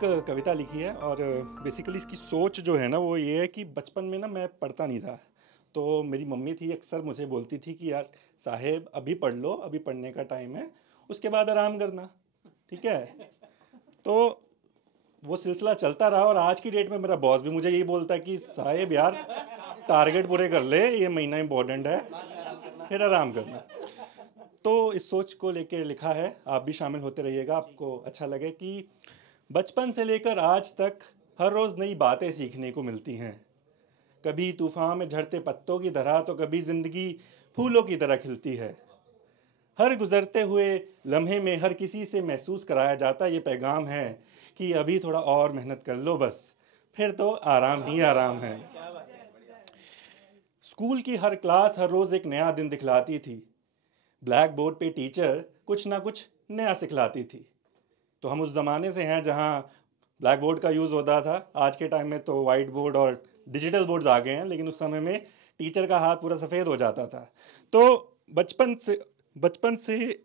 एक कविता लिखी है और बेसिकली इसकी सोच जो है ना वो ये है कि बचपन में ना मैं पढ़ता नहीं था। तो मेरी मम्मी थी अक्सर मुझे बोलती थी कि यार साहेब अभी पढ़ लो, अभी पढ़ने का टाइम है, उसके बाद आराम करना, ठीक है। तो वो सिलसिला चलता रहा और आज की डेट में मेरा बॉस भी मुझे यही बोलता है कि साहेब यार टारगेट पूरे कर ले, ये महीना इंपॉर्टेंट है, फिर आराम करना। तो इस सोच को लेके लिखा है, आप भी शामिल होते रहिएगा, आपको अच्छा लगे कि बचपन से लेकर आज तक हर रोज़ नई बातें सीखने को मिलती हैं। कभी तूफान में झड़ते पत्तों की तरह तो कभी ज़िंदगी फूलों की तरह खिलती है। हर गुजरते हुए लम्हे में हर किसी से महसूस कराया जाता ये पैगाम है कि अभी थोड़ा और मेहनत कर लो बस, फिर तो आराम ही आराम है। स्कूल की हर क्लास हर रोज़ एक नया दिन दिखलाती थी। ब्लैक बोर्ड पे टीचर कुछ ना कुछ नया सिखलाती थी। तो हम उस ज़माने से हैं जहाँ ब्लैक बोर्ड का यूज़ होता था। आज के टाइम में तो वाइट बोर्ड और डिजिटल बोर्ड्स आ गए हैं, लेकिन उस समय में टीचर का हाथ पूरा सफ़ेद हो जाता था। तो बचपन से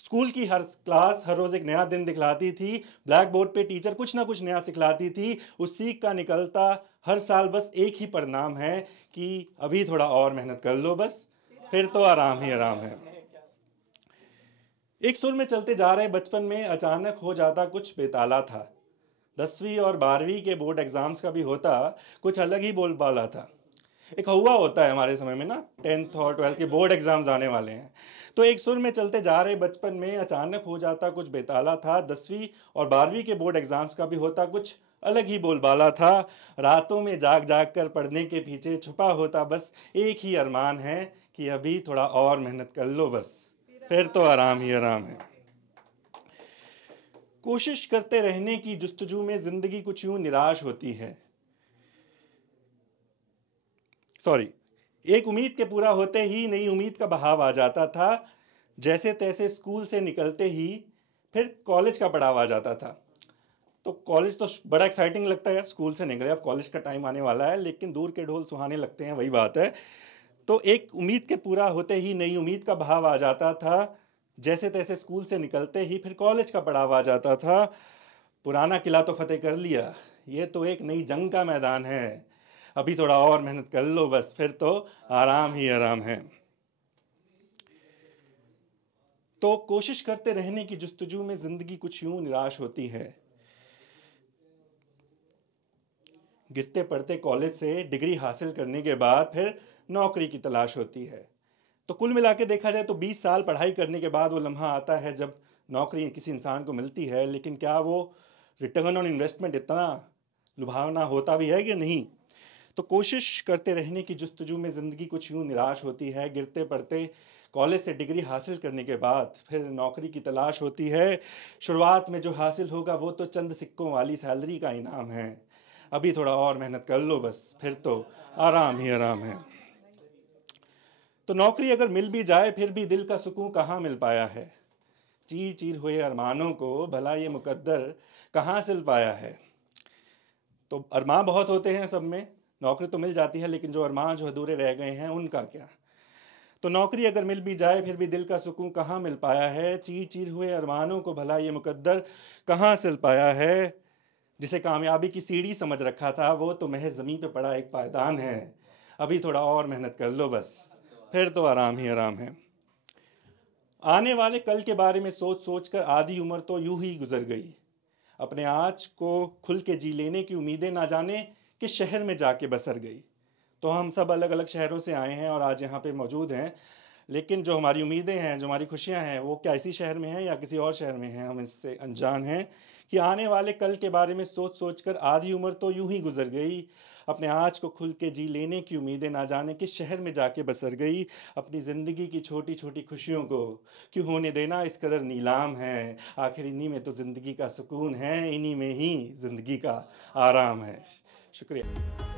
स्कूल की हर क्लास हर रोज़ एक नया दिन दिखलाती थी। ब्लैक बोर्ड पे टीचर कुछ ना कुछ नया सिखलाती थी। उस सीख का निकलता हर साल बस एक ही परिणाम है कि अभी थोड़ा और मेहनत कर लो बस, फिर तो आराम ही आराम है। एक सुर में चलते जा रहे बचपन में अचानक हो जाता कुछ बेताला था। 10वीं और 12वीं के बोर्ड एग्जाम्स का भी होता कुछ अलग ही बोलबाला था। एक हुआ होता है हमारे समय में ना, 10th और 12th के बोर्ड एग्जाम्स आने वाले हैं। तो एक सुर में चलते जा रहे बचपन में अचानक हो जाता कुछ बेताला था। 10वीं और 12वीं के बोर्ड एग्जाम्स का भी होता कुछ अलग ही बोलबाला था। रातों में जाग जाग कर पढ़ने के पीछे छुपा होता बस एक ही अरमान है कि अभी थोड़ा और मेहनत कर लो बस, फिर तो आराम ही आराम है। कोशिश करते रहने की जुस्तजू में जिंदगी कुछ यूं निराश होती है। एक उम्मीद के पूरा होते ही नई उम्मीद का बहाव आ जाता था। जैसे तैसे स्कूल से निकलते ही फिर कॉलेज का पड़ाव आ जाता था। तो कॉलेज तो बड़ा एक्साइटिंग लगता है यार, स्कूल से निकले अब कॉलेज का टाइम आने वाला है, लेकिन दूर के ढोल सुहाने लगते हैं, वही बात है। तो एक उम्मीद के पूरा होते ही नई उम्मीद का बहाव आ जाता था। जैसे तैसे स्कूल से निकलते ही फिर कॉलेज का पड़ाव आ जाता था। पुराना किला तो फतेह कर लिया, ये तो एक नई जंग का मैदान है, अभी थोड़ा और मेहनत कर लो बस, फिर तो आराम ही आराम है। तो कोशिश करते रहने की जुस्तजू में जिंदगी कुछ यूं निराश होती है। गिरते पड़ते कॉलेज से डिग्री हासिल करने के बाद फिर नौकरी की तलाश होती है। तो कुल मिला के देखा जाए तो 20 साल पढ़ाई करने के बाद वो लम्हा आता है जब नौकरी किसी इंसान को मिलती है, लेकिन क्या वो रिटर्न ऑन इन्वेस्टमेंट इतना लुभावना होता भी है कि नहीं। तो कोशिश करते रहने की जुस्तजू में ज़िंदगी कुछ यूँ निराश होती है। गिरते पड़ते कॉलेज से डिग्री हासिल करने के बाद फिर नौकरी की तलाश होती है। शुरुआत में जो हासिल होगा वो तो चंद सिक्कों वाली सैलरी का इनाम है, अभी थोड़ा और मेहनत कर लो बस, फिर तो आराम ही आराम है। तो नौकरी अगर मिल भी जाए फिर भी दिल का सुकून कहाँ मिल पाया है। चीर चीर हुए अरमानों को भला ये मुकद्दर कहाँ सिल पाया है। तो अरमान बहुत होते हैं सब में, नौकरी तो मिल जाती है, लेकिन जो अरमान जो अधूरे रह गए हैं उनका क्या। तो नौकरी अगर मिल भी जाए फिर भी दिल का सुकून कहाँ मिल पाया है। चीर चीर हुए अरमानों को भला ये मुकद्दर कहाँ सिल पाया है। जिसे कामयाबी की सीढ़ी समझ रखा था वो तो महज ज़मीन पे पड़ा एक पायदान है, अभी थोड़ा और मेहनत कर लो बस, फिर तो आराम ही आराम है। आने वाले कल के बारे में सोच सोच कर आधी उम्र तो यूं ही गुजर गई। अपने आज को खुल के जी लेने की उम्मीदें ना जाने किस शहर में जाके बसर गई। तो हम सब अलग अलग शहरों से आए हैं और आज यहाँ पे मौजूद हैं, लेकिन जो हमारी उम्मीदें हैं, जो हमारी खुशियाँ हैं, वो क्या इसी शहर में हैं या किसी और शहर में हैं, हम इससे अनजान हैं। कि आने वाले कल के बारे में सोच सोच कर आधी उम्र तो यूं ही गुजर गई। अपने आज को खुल के जी लेने की उम्मीदें ना जाने किस शहर में जाके बसर गई। अपनी ज़िंदगी की छोटी छोटी खुशियों को क्यों होने देना इस कदर नीलाम है। आखिर इन्हीं में तो ज़िंदगी का सुकून है, इन्हीं में ही ज़िंदगी का आराम है। शुक्रिया।